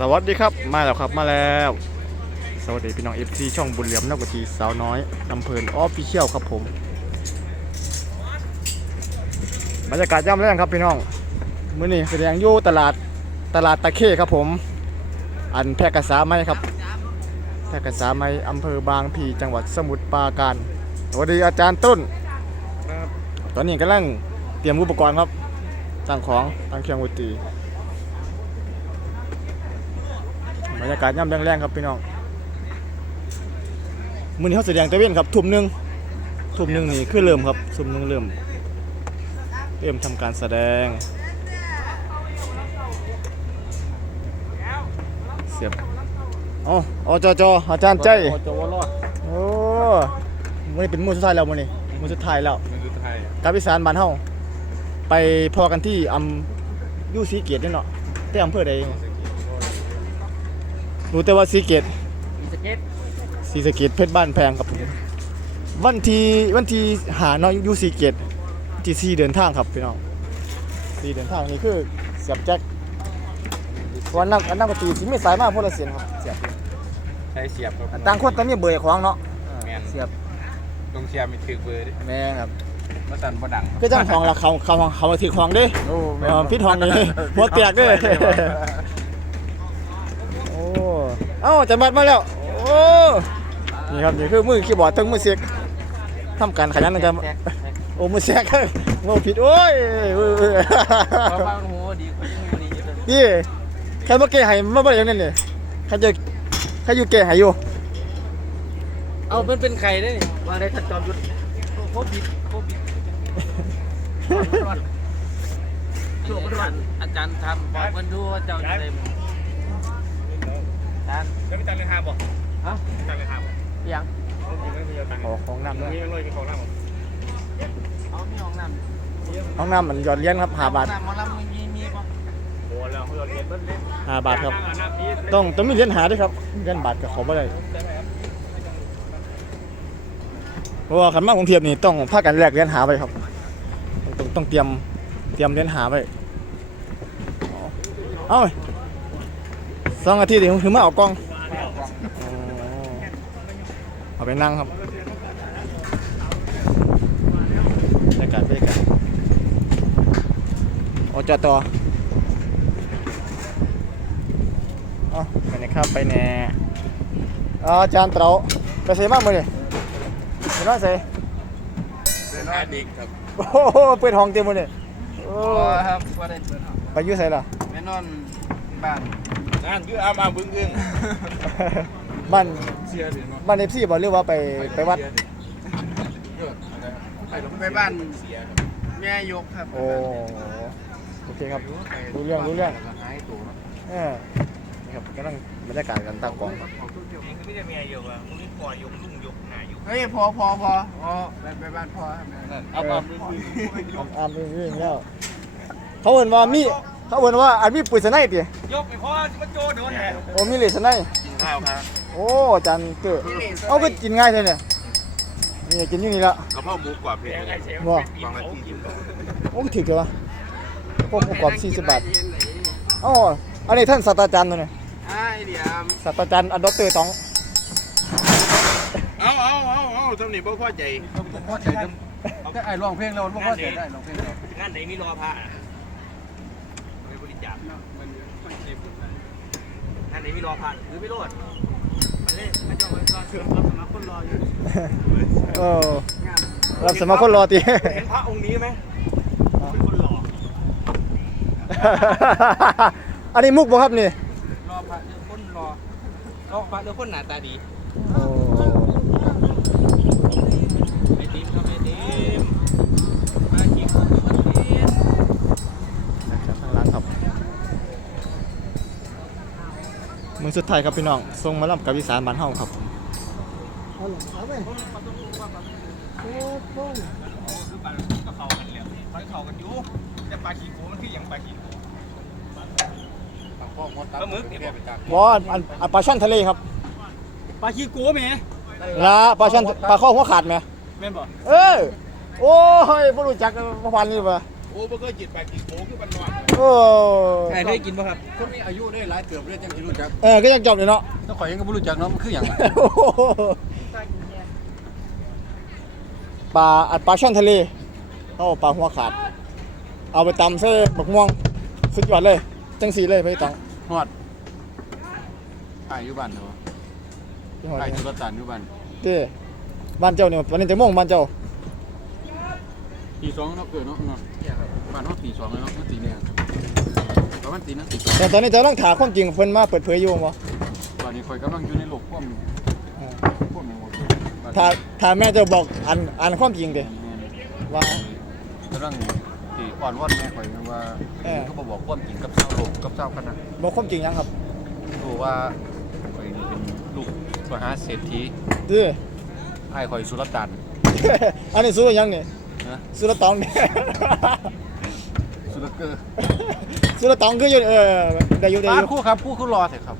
สวัสดีครับมาแล้วครับมาแล้ว สวัสดีพี่น้องเอฟซีช่องบุญเหลี่ยมนักกทีสาวน้อยลำเพลินออฟฟิเชียลครับผมบรรยากาศย่ำแรงครับพี่น้องมื้อนี้แสดงอยู่ตลาดตลาดตะเข้ครับผม อันแพร่กษาไม้ครับแพร่กษาไม้อำเภอบางพลีจังหวัดสมุทรปราการสวัสดีอาจารย์ต้นตอนนี้กำลังเตรียมอุปกรณ์ครับตั้งของตั้งเครื่องดนตรี บ รรยากาศย่ำแรงๆครับพี่น้องมื้อนี้เขาแสดงตะเวนครับทุ่มหนึ่งทุ่มหนึ่งนี่คือเริ่มครับทุ่มหนึ่งเริ่มเริ่มทำการแสดง เสียบอ๋ออจจอาจารย์ใจจวรอดโอ้มื้อนี้เป็นมื้อสุดท้ายแล้วมื้อนี้มื้อสุดท้ายแล้วมันคือไทยกับอีสานบ้านเฮาไปพอกันที่อำอยู่ศรีเกียรตินี่เนาะแต่อำเภอใด รู้แต่ว่าศรีเกียรติมีสเก็ตศรีสะเกดเพชรบ้านแพงครับผมวันที่วันที่หาเนาะอยู่ศรีเกดที่สี่เดินทางครับพี่น้องสี่เดินทางนี่คือเสียบแจ็ควันนักอันนักดนตรีสิมีสายมากพวกเราเสียงครับเสียบใช้เสียบครับต่างคนต่างมีเบอร์ของเนาะแมนเสียบตรงเสียบมีถือเบอร์ดิแม่ครับมาสั่นบ่ดังก็จังของละเขาเขาของเขามาถือของเด้โอ้เออพิษทองนี่หัวแตกเด้โอ้ เอ้าจันบัดมาแล้ว โอ้ นี่ครับนี่คือมือคีย์บอร์ดทั้งมือเสียกทำการขยันนะจ๊ะโอ้มือแซกโง่ผิดโอ้ยเว้ยเว้ยเพราะว่าโอ้หดีกว่ายังดีนี่ใครมาเกะให้มาบ่ได้อย่างนั้นนี่ใครจะใครอยู่เกะให้อยู่ เอาเป็นเป็นไข่ได้นี่ว่าได้ทัดจอมยุทธโคบิดโคบิดช่วงวันอาจารย์ทำบอกมันดูว่าเจ้าจะได้ ทานแล้วมีตังค์เลยห้าบ่ฮะตังค์เลยห้าบ่ยังไม่มีตังค์ขอของน้ำด้วยมีมันลอยเป็นของน้ำบ่เอามีห้องน้ำห้องน้ำมันหยอดเหรียญครับห้าบาทน้ำหมอลำมีมีป่ะโอ้แล้วเราเรียนเบิ้ลเล่นห้าบาทครับน้ำนี้ต้องต้องมีเหรียญหาด้วยครับเหรียญบาทกับเขาบ่ได้เพราะว่าขันมากรุงเทพนี่ต้องพากันแลกเหรียญหาไปครับ ต้องต้องเตรียมเตรียมเหรียญหาไว้เอ้า สองอาทิตย์ถึงถึงมาเอากล้องอ๋อเอาไปนั่งครับบรรยากาศบรรยากาศโอจอตออ๋อไปไหนครับไปแน่อ๋ออาจารย์เต๋าไปเสียมากมือเลยไปน้อยเสียเป็นอาดิกครับโอ้โหเปิดห้องเต็มหมดเลยโอ้โอ้ครับว่าได้เปิดห้องไปอยุ่ใส่ล่ะแม่นอนบ้าน นั่นคืออามาบึ้งอึ้งบ้านเสียดิเนาะบ้านเอฟซีบอกเรียกว่าไปไปวัด ไปบ้านแม่ยกครับโอ้โอเคครับ รู้เรื่องรู้เรื่อง หายตัวเนาะเออนี่ครับกำลังบรรยากาศกันตั้งกล้องเองก็ไม่ได้เมียอยู่อะมึงนี่ปล่อยอยู่ลุงอยู่หน้าอยู่เฮ้ยพอพอพออ๋อไปไปบ้านพ่อครับเอาบ้านมึงอ่านอ่านเรื่องๆแล้วเขาเห็นว่ามีเขาเห็นว่าอันมีปุ๋ยสไนติ ยกไปพ่อที่มันโจโดนแหกโอ้มีเหล็กสไนกินข้าวครับโอ้อาจันเตอเอาก็กินง่ายเลยเนี่ยนี่กินอยู่นี่ละกระเพาะหมูกรอบเผ็ดไอ้เสียว่าบางนาทีกินโอ้ถือเลยวะพวกประกอบ40บาทอ๋ออันนี้ท่านศาสตราจารย์ตัวเนี่ยไอ้เดี๋ยวศาสตราจารย์อันด็อกเตอร์ตองเอาเอาเอาเอาทำนี่บ่พอใจพอใจก็ไอ้ร้องเพลงแล้วบ่พอใจได้ร้องเพลงแล้วงานไหนมีรอผ้าไปบริจาค งานไหนมีรอผ้าหรือไม่รอดไปเลยไม่จองไปรอเชิญรับสมัครคนรออยู่เออรับสมัครคนรอตีเห็นพระองค์นี้ไหมเป็นคนหล่ออันนี้มุกบ่ครับนี่รอพระเรือคนรอรอพระเรือคนหน้าตาดีโอ้ไอ สุดท้ายครับพี่น้องทรงมาล่ำกับวิสานบ้านเฮาครับคือปลาก็เข้ากันแล้วเขาเข้ากันอยู่แต่ปลาขี้โกมันคืออย่างปลาขี้โกปลาหมึกเนี่ยบ่บอสอันอันปลาช่อนทะเลครับปลาขี้โกแม่ละปลาช่อนปลาข้อหัวขาดไหมแม่นบ่เออโอ้ยบ่รู้จักเมื่อวานนี้ป่ะ อ้บ่เคยจิตปลาขี้โขคือมันนอนโอ้ใครเคยกินป่ะครับคนมีอายุได้หลายเติบเลยจังสิรู้จักเออก็ยังจบเลยเนาะถ้าข่อยยังก็บ่รู้จักเนาะมันคือหยังโอ้โหปลาอัดปลาช่อนทะเลเอาปลาหัวขาด เอาไปตำเส้บักม่วงสุดยอดเลย จังสีเลยไปตังฮอดอ้ายอยู่บ้านเนาะอ้ายสุรตันอยู่บ้านเด้บ้านเจ้าเนี่ยวันนี้จะม่วงบ้านเจ้า ตีสองเนาะเกิดเนาะเนาะบ้านเฮาตีสองเลยเนาะมันตีเนี่ยประมาณตีนั้นตีสองแต่ตอนนี้เจะต้องถามความจริงเพิ่นมาเปิดเผยอยู่บ่ตอนนี้ข่อยกำลังอยู่ในโลกความเออความหมดถ้าถ้าแม่เจะบอกอันอันความจริงเด้ว่ากำลังตีอ่อนวอนแม่ข่อยว่าเออเขาบ่บอกความจริงกับชาวโลกกับชาวคณะบอกความจริงยังครับรู้ว่าข่อยนี่เป็นลูกมหาเศรษฐีเด้อ้ายข่อยสุรตันอันนี้สู้ยังนี่ นะสู้ละตองนี่สุรเกอร์สู้ละตองคืออยู่เออได้อยู่ได้ป้าอยู่คู่ครับคู่คือรอเถอะครับ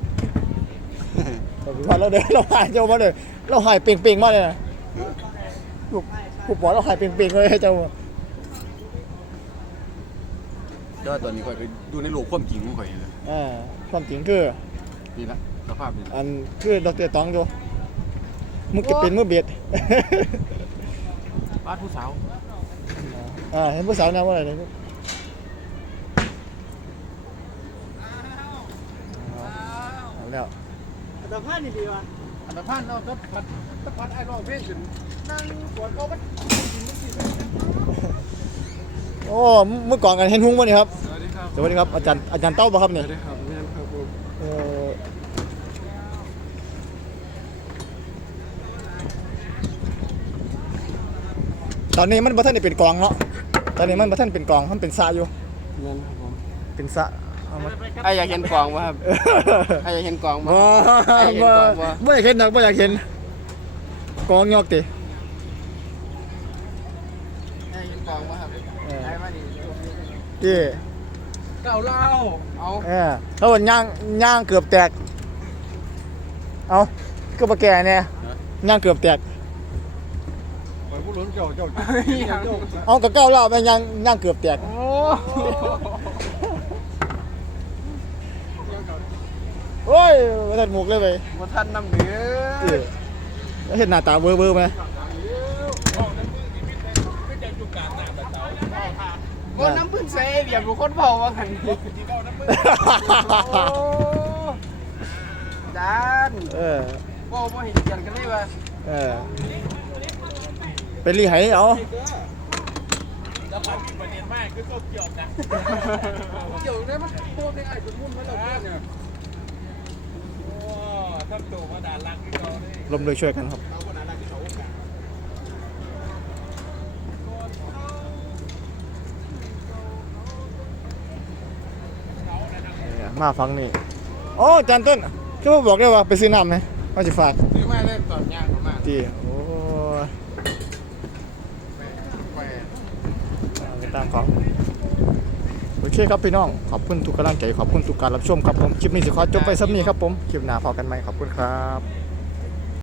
ว่าเราเด้อเราหายเจ้ามาเด้อเราหายเปล่งๆมาเลยนะลูกผู้ปอเราหายเปล่งๆเลยให้เจ้าก็ตอนนี้ข่อยไปดูในโลกความจริงของข่อยเลยอ่าความจริงคือ นี่ละสภาพนี่อันคือดรตองอยู่มึงจะเป็นมือเบียดป้าผู้สาว อ่าเห็นผู้สาวแนวว่าอะไรเนี่ยเอาแล้วแต่ผ้านี่ดีว่ะอันดับพันเนาะก็พัดก็พัดไอ้ร้องเพลงขึ้นนั่งปวดเขาก็โอ้เมื่อก่อนกันเห็นหุ้งวะนี่ครับ สวัสดีครับ สวัสดีครับอาจารย์อาจารย์เต้าปะครับสเนี่ยวัสดีครับแม่นครับผม เอ่อ ตอนนี้มันบัท่านได้เป็นกองเนาะ ตอนนี้มันบัท่านเป็นกองมันเป็นสระอยู่แม่นครับผมเป็นสระเอามาไอ้อยากเห็นกล่องป่ะครับไอ้อยากเห็นกล่องบ่ป่ะไอ้เห็นบ่กองบ่บ่อยากเห็นหนักบ่อยากเห็น กองยอกติไอ้เห็นกล่องป่ะครับไอ้มาดิติเก่าเล่าเอาเออแล้วมันย่างย่างเกือบแตก เอาก็บ่แก่เนี่ยย่างเกือบแตก ข่อยผู้หลนเจ้าเจ้าเอากระเก้าเล่าไปย่างย่างเกือบแตก โอ้โอ้ยบ่ทันหมกเลยไปบ่ทันน้ำเดือเออแล้วเห็นหน้าตาเบอร์เบอร์ไหมบ่น้ำพึ่งเซฟอย่าบุคนเผาว่ากันโอ้จานเออ บ่บ่เห็นกันกันเลยว่ะเออ เป็นรีไหเอาเกี่ยวได้มั้ยพวกนี้ไอ้สมมุติมันเราเนี่ยลมเลยช่วยกันครับเออมาฟังนี่โอ้อาจานต้นก็มาบอกได้ว่าไปซื้อน้ำไหมว่าจะฝาก ซื้อมาได้ตอนย่างประมาณตีโอ้ย แปด เอาไปตามของโอเคครับพี่น้องขอบคุณทุกกำลังใจขอบคุณทุกการรับชมครับผมคลิปนี้สิขอจบไปสักนี้ครับผมคลิปหน้าพอกันไหมขอบคุณครับ